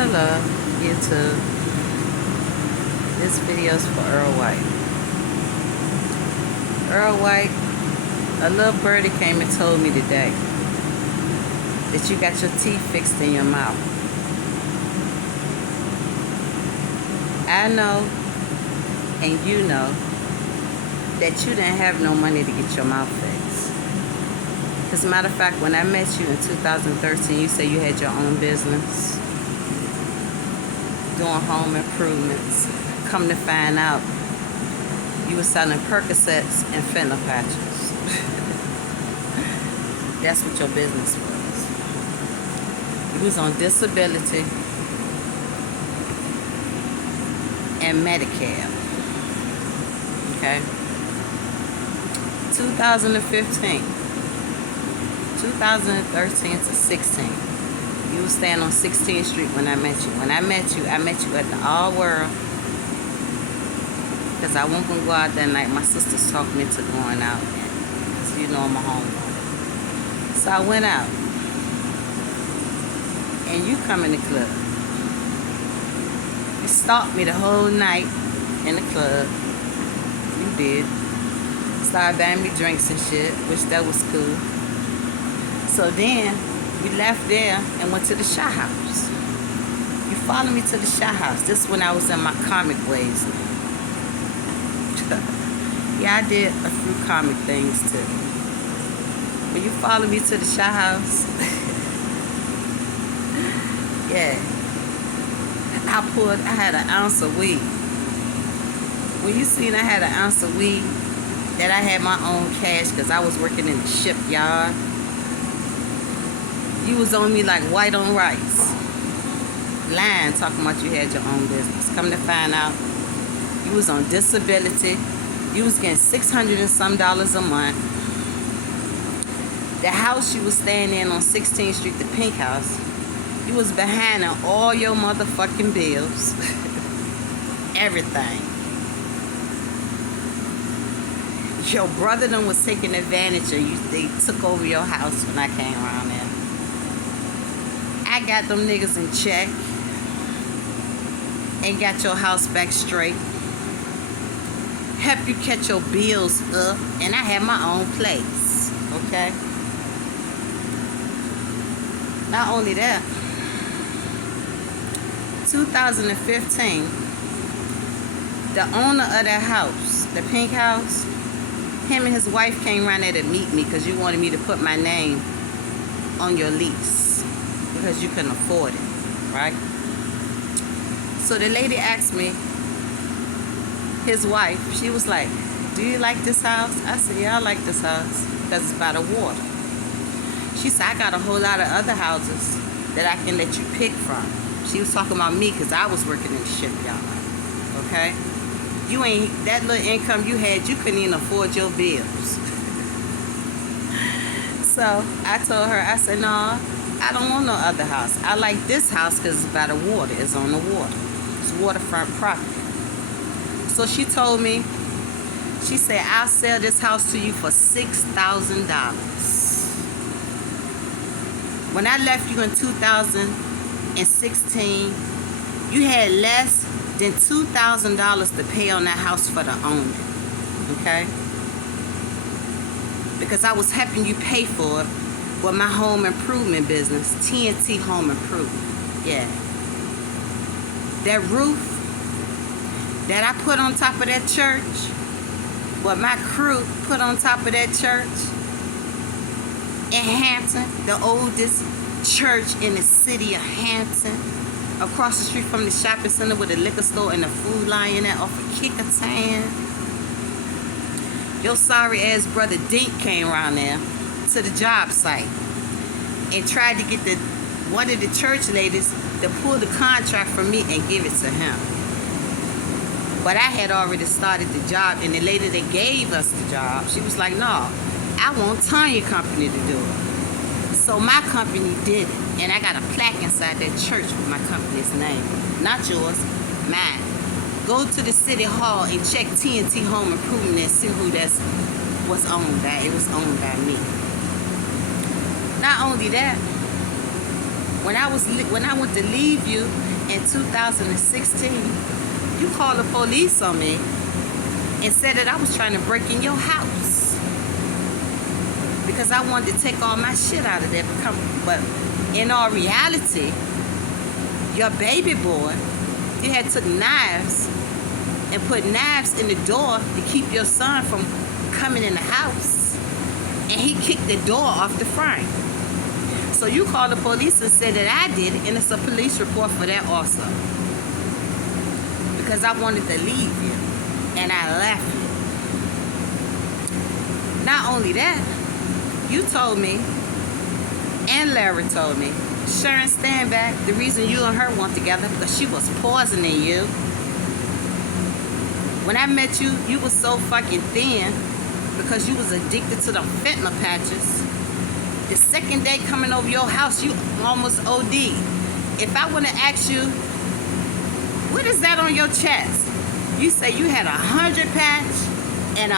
Hello, YouTube. This video is for Earl White. Earl White, a little birdie came and told me today that you got your teeth fixed in your mouth. I know, and you know, that you didn't have no money to get your mouth fixed. As a matter of fact, when I met you in 2013, you said you had your own business, doing home improvements. Come to find out, you were selling Percocets and fentanyl patches. That's what your business was. You was on disability and Medicare. Okay? 2015, 2013 to 16. You were staying on 16th Street when I met you. When I met you at the All World. Because I wasn't going to go out that night. My sisters talked me into going out. Because you know I'm a homeboy. So I went out. And you come in the club. You stalked me the whole night in the club. You did. Started buying me drinks and shit, which that was cool. So then, we left there and went to the Shot House. You followed me to the Shot House. This is when I was in my comic ways. Yeah, I did a few comic things too. When you followed me to the Shot House, yeah, I had an ounce of weed. When you seen I had an ounce of weed, that I had my own cash because I was working in the shipyard, you was on me like white on rice. Lying, talking about you had your own business. Come to find out, you was on disability. You was getting $600 and some a month. The house you was staying in on 16th Street, the Pink House, you was behind on all your motherfucking bills. Everything. Your brother done was taking advantage of you. They took over your house when I came around there. I got them niggas in check and got your house back straight. Help you catch your bills up, and I had my own place. Okay? Not only that, 2015, the owner of that house, the Pink House, him and his wife came around there to meet me because you wanted me to put my name on your lease because you couldn't afford it, right? So the lady asked me, his wife, she was like, do you like this house? I said, yeah, I like this house because it's by the water. She said, I got a whole lot of other houses that I can let you pick from. She was talking about me because I was working in the shipyard, okay? You ain't, that little income you had, you couldn't even afford your bills. So I told her, I said, no, I don't want no other house. I like this house because it's by the water. It's on the water. It's waterfront property. So she told me, she said, I'll sell this house to you for $6,000. When I left you in 2016, you had less than $2,000 to pay on that house for the owner, okay? Because I was helping you pay for it with my home improvement business, TNT Home Improvement, yeah. That roof that I put on top of that church, what my crew put on top of that church in Hampton, the oldest church in the city of Hampton, across the street from the shopping center with the liquor store and the food line at off of Kickertan. Your sorry ass brother Dink came around there to the job site and tried to get one of the church ladies to pull the contract from me and give it to him. But I had already started the job, and the lady that gave us the job, she was like, no, I want Tanya Company to do it. So my company did it, and I got a plaque inside that church with my company's name. Not yours, mine. Go to the city hall and check TNT Home Improvement and see who was owned by. It was owned by me. Not only that, When I went to leave you in 2016, you called the police on me and said that I was trying to break in your house because I wanted to take all my shit out of there. But in all reality, your baby boy, he had took knives and put knives in the door to keep your son from coming in the house, and he kicked the door off the frame. So you called the police and said that I did it, and it's a police report for that also. Because I wanted to leave you, and I left you. Not only that, you told me, and Larry told me, Sharon Stanback, the reason you and her weren't together because she was poisoning you. When I met you, you was so fucking thin because you was addicted to the fentanyl patches. The second day coming over your house, you almost OD'd. If I would have asked you, what is that on your chest? You say you had 100 patch and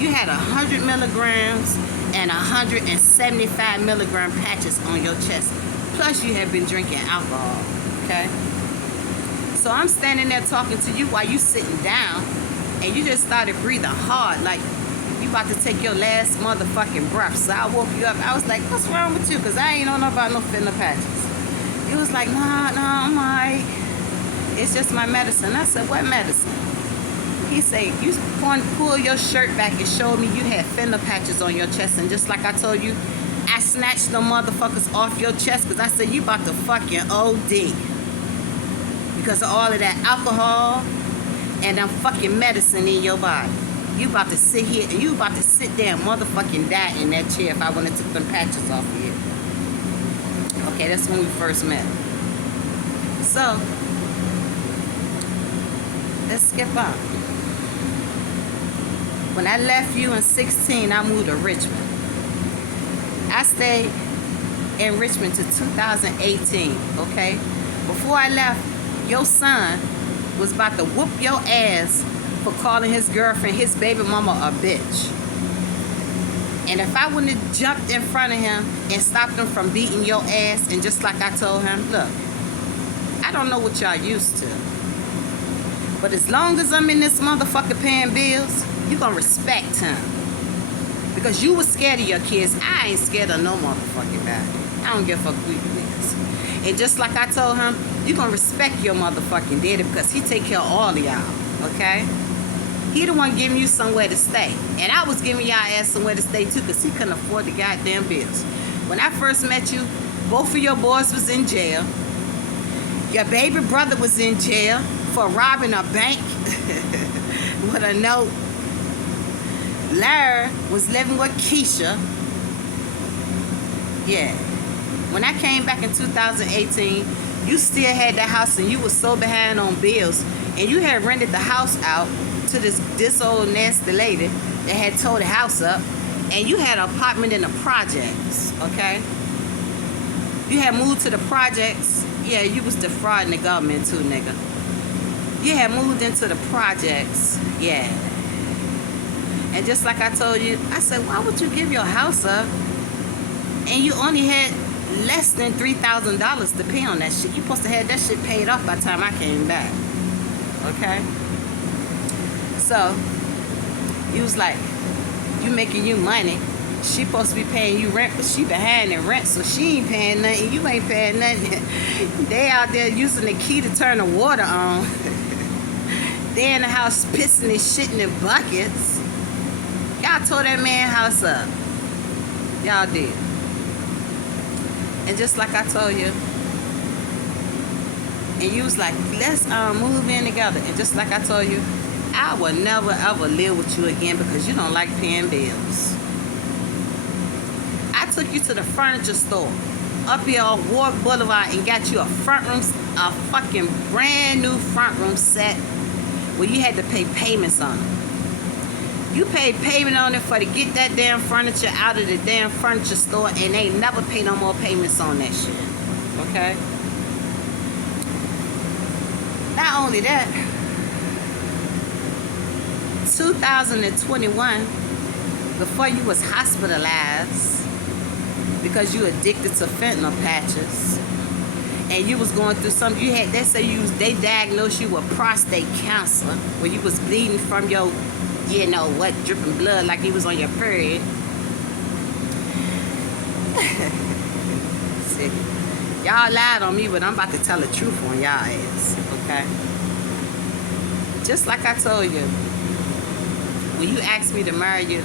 you had 100 milligrams and 175 milligram patches on your chest. Plus you have been drinking alcohol, okay? So I'm standing there talking to you while you sitting down, and you just started breathing hard like you about to take your last motherfucking breath. So I woke you up. I was like, what's wrong with you? Because I ain't know about no fentanyl patches. He was like, no, I'm alright. It's just my medicine. I said, what medicine? He said, you pull your shirt back and showed me you had fentanyl patches on your chest. And just like I told you, I snatched them motherfuckers off your chest because I said, you about to fucking OD. Because of all of that alcohol and them fucking medicine in your body. You about to sit here and you about to sit there and motherfucking die in that chair if I wouldn't have took them patches off of you. Okay, that's when we first met. So, let's skip up. When I left you in 16, I moved to Richmond. I stayed in Richmond to 2018, okay? Before I left, your son was about to whoop your ass for calling his girlfriend, his baby mama, a bitch. And if I wouldn't have jumped in front of him and stopped him from beating your ass, and just like I told him, look, I don't know what y'all used to, but as long as I'm in this motherfucker paying bills, you gonna respect him. Because you was scared of your kids. I ain't scared of no motherfucking body. I don't give a fuck who you is. And just like I told him, you gonna respect your motherfucking daddy because he take care of all of y'all, okay? He the one giving you somewhere to stay. And I was giving y'all ass somewhere to stay too because he couldn't afford the goddamn bills. When I first met you, both of your boys was in jail. Your baby brother was in jail for robbing a bank with a note. Larry was living with Keisha. Yeah. When I came back in 2018, you still had that house and you was so behind on bills. And you had rented the house out to this old nasty lady that had tore the house up. And you had an apartment in the projects, okay? You had moved to the projects. Yeah, you was defrauding the government too, nigga. You had moved into the projects. Yeah. And just like I told you, I said, why would you give your house up and you only had less than $3,000 to pay on that shit? You supposed to have that shit paid off by the time I came back. Okay? So, he was like, you making you money. She supposed to be paying you rent, but she behind in rent, so she ain't paying nothing. You ain't paying nothing. They out there using the key to turn the water on. They in the house pissing and shitting in buckets. Y'all tore that man house up. Y'all did. And just like I told you, and you was like, let's move in together. And just like I told you, I will never ever live with you again because you don't like paying bills. I took you to the furniture store up here on Ward Boulevard and got you a fucking brand new front room set where you had to pay payments on it. You paid payment on it for to get that damn furniture out of the damn furniture store, and they never pay no more payments on that shit. Okay? Not only that, 2021, before you was hospitalized, because you addicted to fentanyl patches. And you was going through something. You had, they diagnosed you with prostate cancer when you was bleeding from your, dripping blood like you was on your period. See, y'all lied on me, but I'm about to tell the truth on y'all ass, okay? Just like I told you, when you asked me to marry you,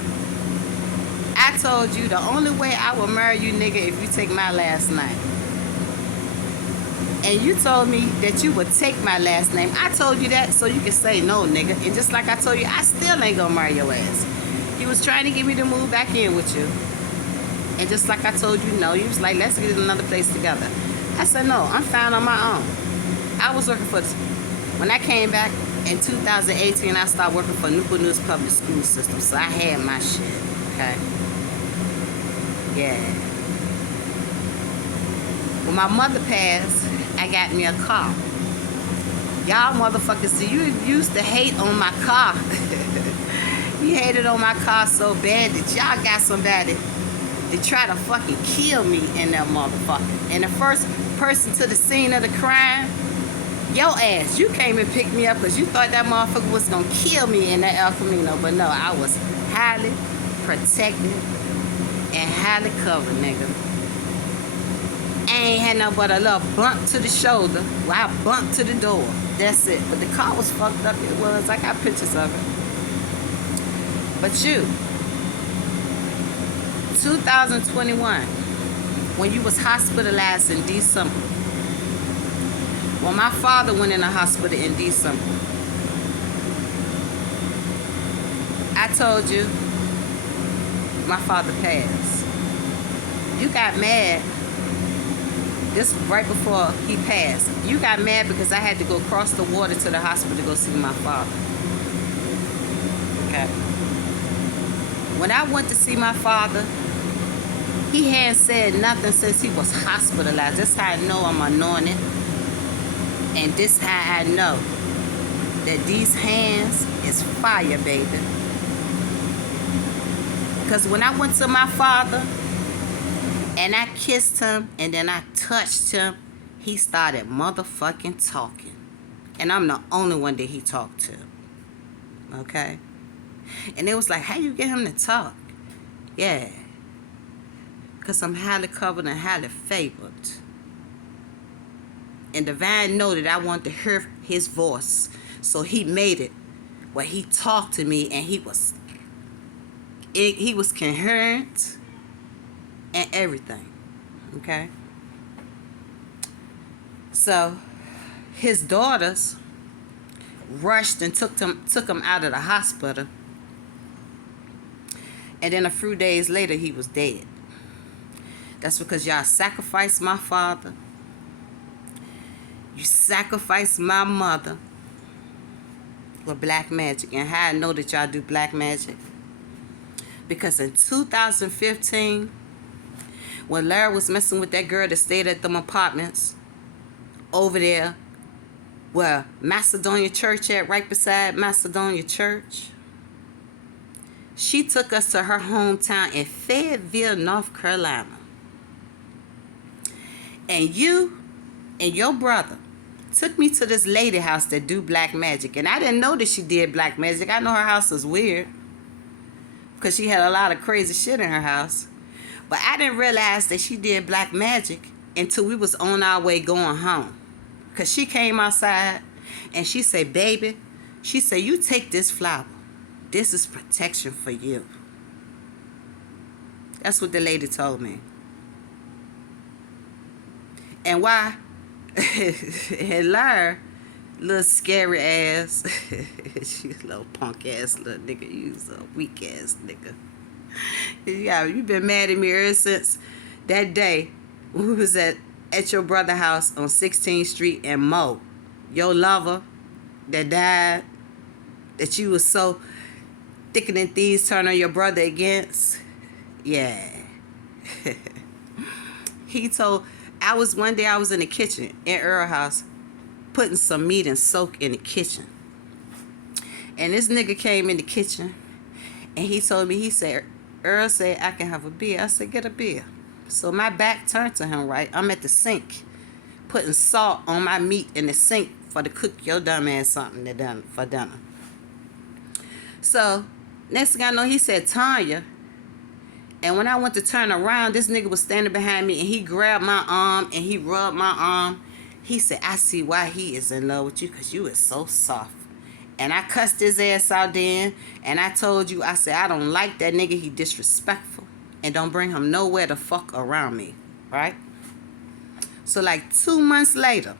I told you the only way I will marry you, nigga, if you take my last name. And you told me that you would take my last name. I told you that so you could say no, nigga. And just like I told you, I still ain't gonna marry your ass. He was trying to get me to move back in with you. And just like I told you, no. You was like, let's get in another place together. I said, no, I'm fine on my own. I was working for, when I came back in 2018, I started working for Newport News Public School System. So I had my shit, okay? Yeah. When my mother passed, I got me a car. Y'all motherfuckers, you used to hate on my car. You hated on my car so bad that y'all got somebody to try to fucking kill me in that motherfucker. And the first person to the scene of the crime, your ass, you came and picked me up because you thought that motherfucker was gonna kill me in that El Camino. But no, I was highly protected and highly covered, nigga. I ain't had nothing but a little bump to the shoulder where I bumped to the door. That's it. But the car was fucked up. It was. I got pictures of it. But you, 2021, when you was hospitalized in December, when my father went in the hospital in December, I told you my father passed. You got mad. This was right before he passed. You got mad because I had to go across the water to the hospital to go see my father. Okay. When I went to see my father, he hadn't said nothing since he was hospitalized. That's how I know I'm anointed. And this how I know that these hands is fire, baby. Because when I went to my father, and I kissed him, and then I touched him, he started motherfucking talking. And I'm the only one that he talked to. Okay? And it was like, how you get him to talk? Yeah. Because I'm highly covered and highly favored. And Divine know that I wanted to hear his voice. So he made it where he talked to me, and he was coherent and everything. Okay? So his daughters rushed and took him out of the hospital. And then a few days later, he was dead. That's because y'all sacrificed my father. You sacrificed my mother with black magic. And how I know that y'all do black magic? Because in 2015, when Larry was messing with that girl that stayed at them apartments over there where Macedonia Church at, right beside Macedonia Church, she took us to her hometown in Fayetteville, North Carolina. And you and your brother took me to this lady house that do black magic. And I didn't know that she did black magic. I know her house was weird because she had a lot of crazy shit in her house. But I didn't realize that she did black magic until we was on our way going home. Because she came outside and she said, baby, she said, you take this flower. This is protection for you. That's what the lady told me. And why? And Larry, little scary ass, she a little punk ass little nigga. You was a weak ass nigga. Yeah, you been mad at me ever since that day when we was at your brother's house on 16th Street and Mo, your lover that died, that you was so thicker than thieves turn on your brother against. Yeah. One day I was in the kitchen in Earl house putting some meat and soak in the kitchen. And this nigga came in the kitchen and he told me, he said, Earl said, I can have a beer. I said, get a beer. So my back turned to him, right? I'm at the sink, putting salt on my meat in the sink for to cook your dumb ass something for dinner. So, next thing I know, he said, Tanya. And when I went to turn around, this nigga was standing behind me, and he grabbed my arm, and he rubbed my arm. He said, I see why he is in love with you, because you is so soft. And I cussed his ass out then, and I told you, I said, I don't like that nigga. He disrespectful. And don't bring him nowhere the fuck around me, right? So like 2 months later,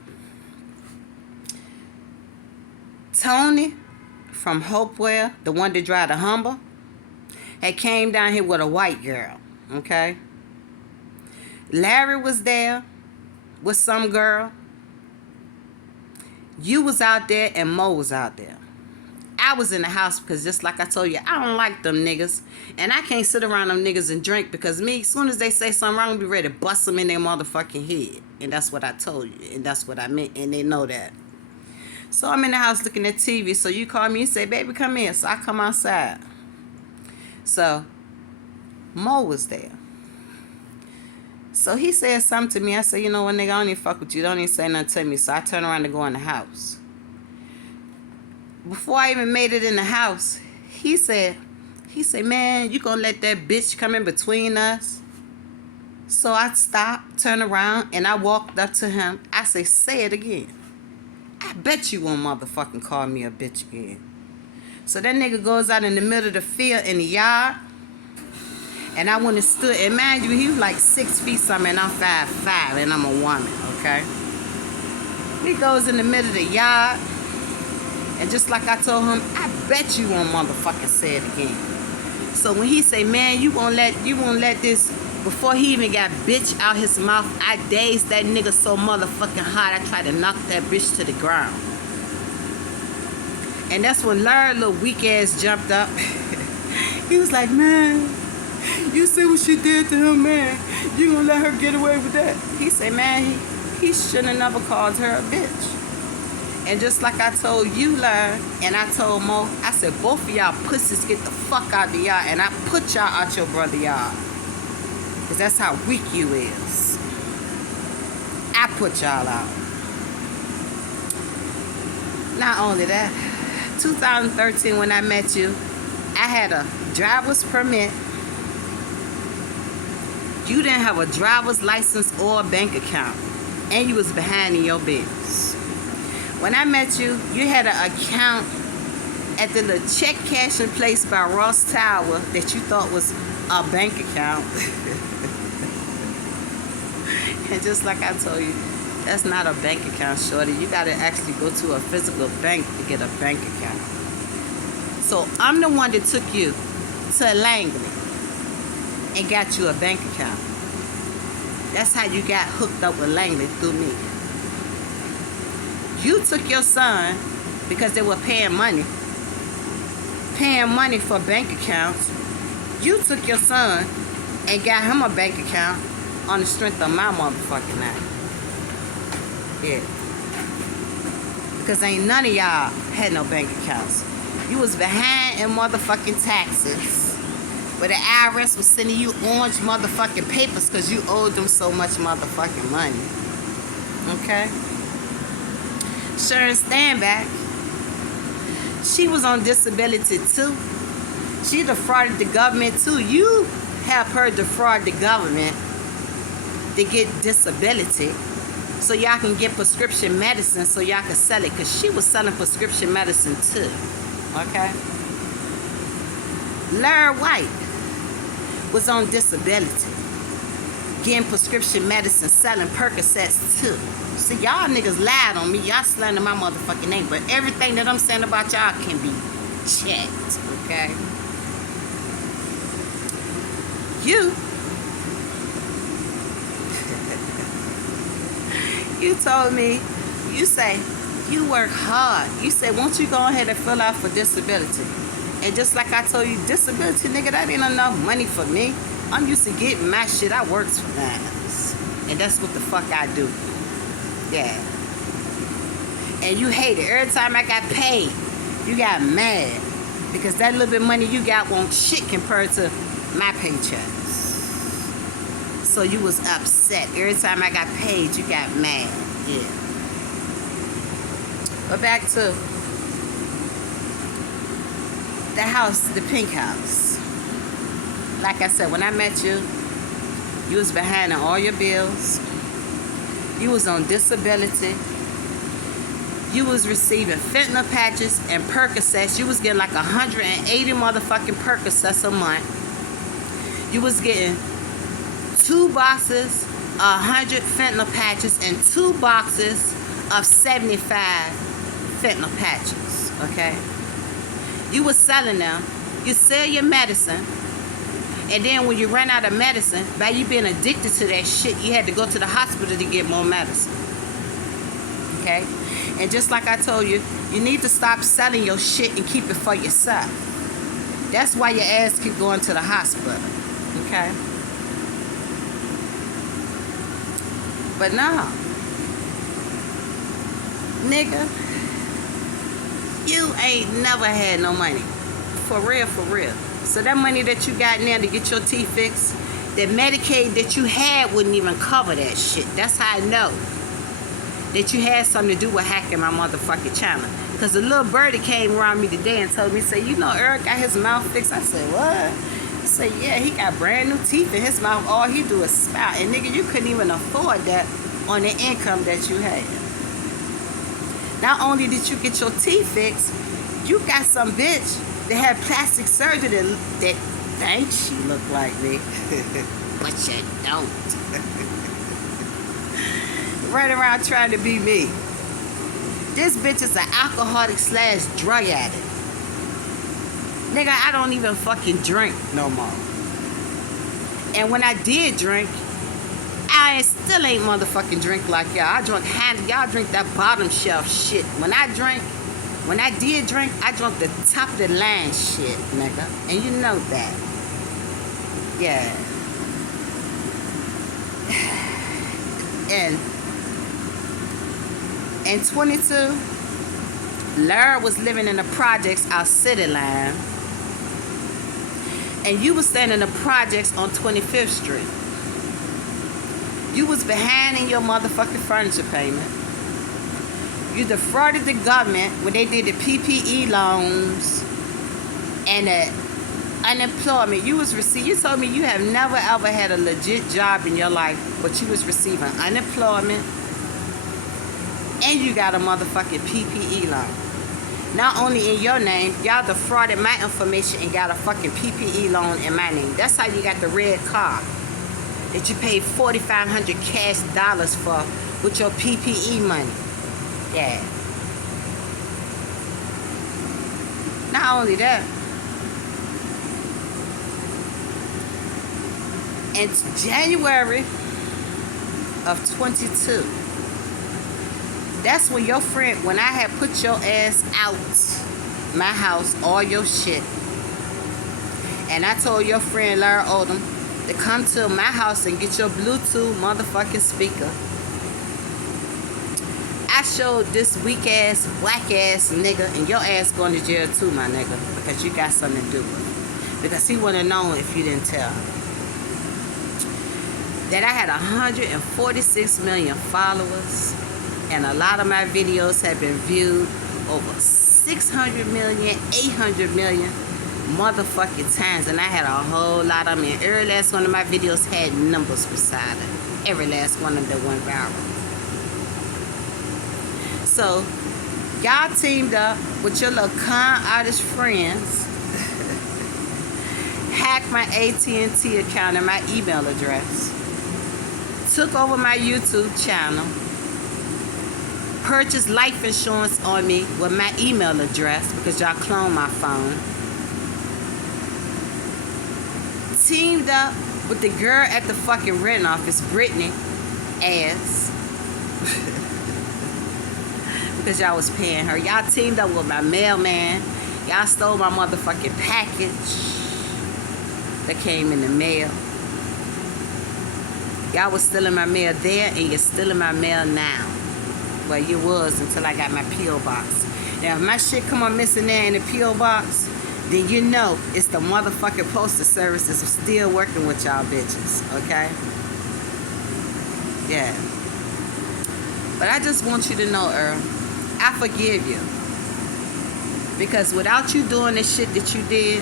Tony from Hopewell, the one that drive the Humber, had came down here with a white girl, okay? Larry was there with some girl. You was out there and Mo was out there. I was in the house because just like I told you, I don't like them niggas. And I can't sit around them niggas and drink because me, as soon as they say something wrong, I'm be ready to bust them in their motherfucking head. And that's what I told you. And that's what I meant. And they know that. So I'm in the house looking at TV. So you call me and say, baby, come here. So I come outside. So Mo was there. So he said something to me. I said, you know what, nigga, I don't even fuck with you. Don't even say nothing to me. So I turned around to go in the house. Before I even made it in the house, he said, man, you gonna let that bitch come in between us? So I stopped, turned around, and I walked up to him. I say it again. I bet you won't motherfucking call me a bitch again. So that nigga goes out in the middle of the field in the yard. And I went and stood, and mind you, he was like 6 feet something, and I'm 5'5", and I'm a woman, okay? He goes in the middle of the yard, and just like I told him, I bet you won't motherfucking say it again. So when he say, man, you won't let this, before he even got bitch out his mouth, I dazed that nigga so motherfucking hard, I tried to knock that bitch to the ground. And that's when Larry, little weak ass, jumped up. He was like, man, you see what she did to him, man. You gonna let her get away with that? He said, man, he shouldn't have never called her a bitch. And just like I told you, Larry, and I told Mo, I said, both of y'all pussies get the fuck out the yard, and I put y'all out your brother yard. Because that's how weak you is. I put y'all out. Not only that, 2013 when I met you, I had a driver's permit. You didn't have a driver's license or a bank account. And you was behind in your business. When I met you, you had an account at the little check cashing place by Ross Tower that you thought was a bank account. And just like I told you, that's not a bank account, shorty. You got to actually go to a physical bank to get a bank account. So I'm the one that took you to Langley and got you a bank account. That's how you got hooked up with Langley, through me. You took your son because they were paying money for bank accounts. You took your son and got him a bank account on the strength of my motherfucking name. Yeah. Because ain't none of y'all had no bank accounts. You was behind in motherfucking taxes. But the IRS was sending you orange motherfucking papers because you owed them so much motherfucking money. Okay? Sharon Standback, she was on disability too. She defrauded the government too. You helped her defraud the government to get disability so y'all can get prescription medicine so y'all can sell it, because she was selling prescription medicine too. Okay? Larry White was on disability, getting prescription medicine, selling Percocets too. See, y'all niggas lied on me. Y'all slander my motherfucking name. But everything that I'm saying about y'all can be checked, okay? You told me, you say, you work hard. You say, won't you go ahead and fill out for disability? And just like I told you, disability, nigga, that ain't enough money for me. I'm used to getting my shit. I work for that. And that's what the fuck I do. Yeah. And you hate it. Every time I got paid, you got mad. Because that little bit of money you got won't shit compared to my paychecks. So you was upset. Every time I got paid, you got mad. Yeah. But back to the house, the pink house. Like I said, when I met you, you was behind on all your bills. You was on disability. You was receiving fentanyl patches and Percocets. You was getting like 180 motherfucking Percocets a month. You was getting 2 boxes, 100 fentanyl patches, and 2 boxes of 75 fentanyl patches. Okay? You was selling them. You sell your medicine. And then when you ran out of medicine, by you being addicted to that shit, you had to go to the hospital to get more medicine. Okay? And just like I told you, you need to stop selling your shit and keep it for yourself. That's why your ass keep going to the hospital. Okay? But no. Nigga, you ain't never had no money. For real, for real. So that money that you got now to get your teeth fixed, that Medicaid that you had wouldn't even cover that shit. That's how I know that you had something to do with hacking my motherfucking channel. Because the little birdie came around me today and told me, say, you know, Eric got his mouth fixed. I said, what? He said, yeah, he got brand new teeth in his mouth. All he do is spout. And nigga, you couldn't even afford that on the income that you had. Not only did you get your teeth fixed, you got some bitch that had plastic surgery that thinks she look like me. But you don't. Running around trying to be me. This bitch is an alcoholic / drug addict. Nigga, I don't even fucking drink no more. And when I did drink, I still ain't motherfucking drink like y'all. I drunk y'all drink that bottom shelf shit. When I did drink, I drank the top of the line shit, nigga. And you know that. Yeah. And in 22, Lara was living in the projects out City Line. And you was staying in the projects on 25th Street. You was behind in your motherfucking furniture payment. You defrauded the government when they did the PPE loans and the unemployment. You told me you have never ever had a legit job in your life, but you was receiving unemployment and you got a motherfucking PPE loan. Not only in your name, y'all defrauded my information and got a fucking PPE loan in my name. That's how you got the red car that you paid $4,500 cash dollars for with your PPE money. Yeah. Not only that, in January of 22, that's when your friend, when I had put your ass out my house, all your shit, and I told your friend Lara Odom to come to my house and get your Bluetooth motherfucking speaker. I showed this weak ass, whack ass nigga, and your ass going to jail too, my nigga, because you got something to do with it. Because he wouldn't have known if you didn't tell him. That I had 146 million followers, and a lot of my videos have been viewed over 600 million, 800 million motherfucking times, and I had a whole lot of them. And every last one of my videos had numbers beside it. Every last one of them went viral. So, y'all teamed up with your little con artist friends, hacked my AT&T account and my email address, took over my YouTube channel, purchased life insurance on me with my email address because y'all cloned my phone, teamed up with the girl at the fucking rent office, Brittany ass, because y'all was paying her. Y'all teamed up with my mailman. Y'all stole my motherfucking package that came in the mail. Y'all was stealing my mail there, and you're stealing my mail now. Well, you was until I got my P.O. box. Now, if my shit come on missing there in the P.O. box, then you know it's the motherfucking postal service that's still working with y'all bitches, okay? Yeah. But I just want you to know, Earl, I forgive you. Because without you doing the shit that you did,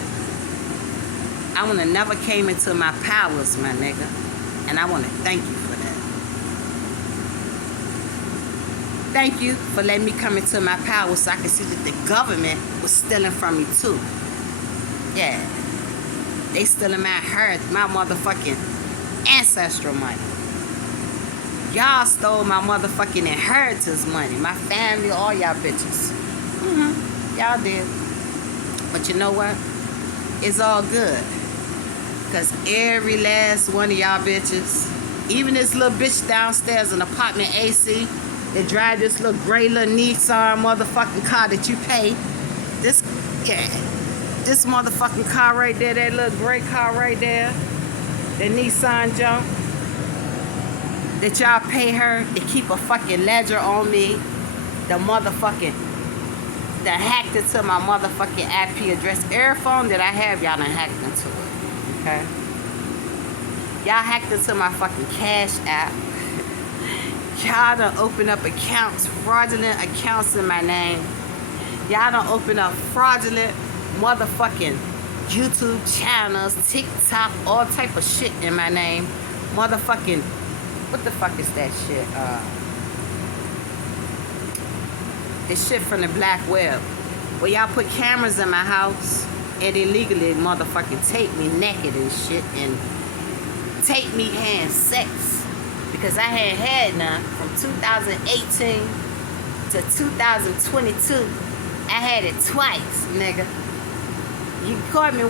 I would have never came into my powers, my nigga. And I want to thank you for that. Thank you for letting me come into my powers so I could see that the government was stealing from me too. Yeah. They stealing my motherfucking ancestral money. Y'all stole my motherfucking inheritance money. My family, all y'all bitches. Y'all did. But you know what? It's all good. Because every last one of y'all bitches, even this little bitch downstairs in apartment AC that drive this little gray little Nissan motherfucking car that you pay. This motherfucking car right there, that little gray car right there, that Nissan junk, that y'all pay her to keep a fucking ledger on me, the hacked into my motherfucking IP address. Every phone that I have, y'all done hacked into it. Okay? Y'all hacked into my fucking Cash App. Y'all done opened up accounts, fraudulent accounts in my name. Y'all done opened up fraudulent motherfucking YouTube channels, TikTok, all type of shit in my name. Motherfucking, what the fuck is that shit? It's shit from the black web. Where y'all put cameras in my house and illegally motherfucking tape me naked and shit and tape me having sex. Because I had none from 2018 to 2022. I had it twice, nigga. You caught me